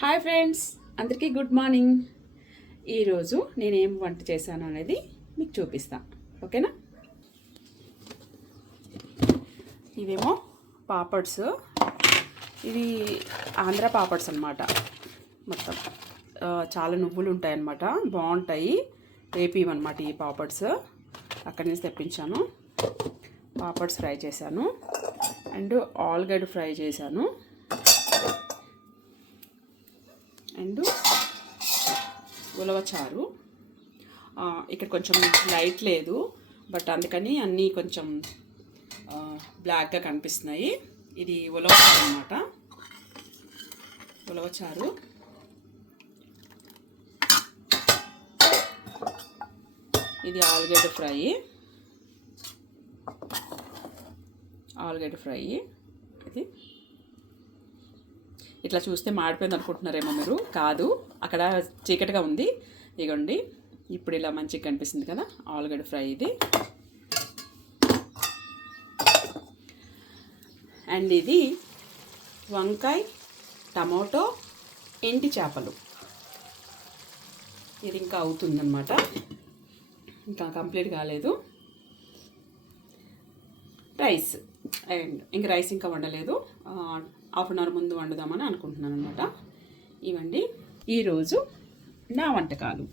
Hi friends, అందరికీ good morning. ఈరోజు నేనేం వంట చేశాను అనేది మీకు చూపిస్తాను, ఓకేనా? ఇవేమో పాపడ్స్. ఇవి ఆంధ్ర పాపడ్స్ అన్నమాట. మొత్తం చాలా నువ్వులు ఉంటాయన్నమాట, బాగుంటాయి. ఏపీవన్నమాట ఈ పాపడ్స్. అక్కడి నుంచి తెప్పించాను. పాపడ్స్ ఫ్రై చేశాను అండ్ ఆలుగడ్డ ఫ్రై చేశాను అండ్ ఉలవచారు. ఇక్కడ కొంచెం లైట్ లేదు, బట్ అందుకని అన్నీ కొంచెం బ్లాక్గా కనిపిస్తున్నాయి. ఇది ఉలవచారు అన్నమాట. ఉలవచారు, ఇది ఆలుగడ్డ ఫ్రై. ఇది ఇట్లా చూస్తే మాడిపోయింది అనుకుంటున్నారేమో మీరు. కాదు, అక్కడ చీకటిగా ఉంది. ఇగోండి, ఇప్పుడు ఇలా మంచిగా కనిపిస్తుంది కదా ఆలుగడ్డ ఫ్రై ఇది. అండ్ ఇది వంకాయ, టమాటో, ఎండి చేపలు. ఇది ఇంకా అవుతుందన్నమాట, ఇంకా కంప్లీట్ కాలేదు. రైస్, అండ్ ఇంక రైస్ ఇంకా వండలేదు. హాఫ్ అన్ అవర్ ముందు వండుదామని అనుకుంటున్నాను అనమాట. ఇవండి ఈరోజు నా వంటకాలు.